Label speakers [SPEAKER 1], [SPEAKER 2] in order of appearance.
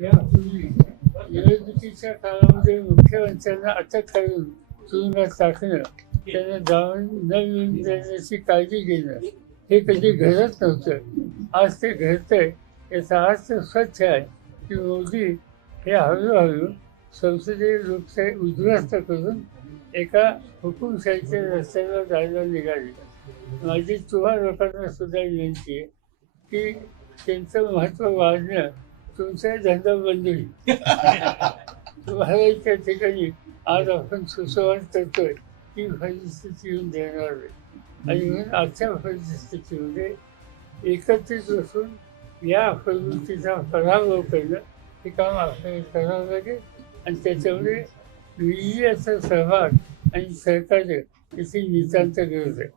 [SPEAKER 1] यापूर्वी निवडणुकीच्या काळामध्ये मुख्यमंत्र्यांना अटक करून तुरुंगात टाकणं त्यांना जाऊन न येऊन देण्याची काळजी घेणं हे कधी घडत नव्हतं. आज ते घडतंय याचा आज अर्थ स्वच्छ आहे की मोदी हे हळूहळू संसदीय लोकशाही उद्ध्वस्त करून एका हुकुमशाहीच्या रस्त्याला जायला निघाले. माझी तुम्हा लोकांना सुद्धा विनंती आहे की त्यांचं महत्त्व वाढणं तुमच्या धंदाबंदी तुम्हाला त्या ठिकाणी आज आपण सुसंवाद करतोय ती परिस्थिती येऊन देणार आहे. आणि म्हणून आजच्या परिस्थितीमध्ये एकत्रित बसून या प्रवृत्तीचा पराभव करणं हे काम आपल्याला करावं लागेल. आणि त्याच्यामध्ये मीडियाचा सहभाग आणि सहकार्य याची नितांत गरज आहे.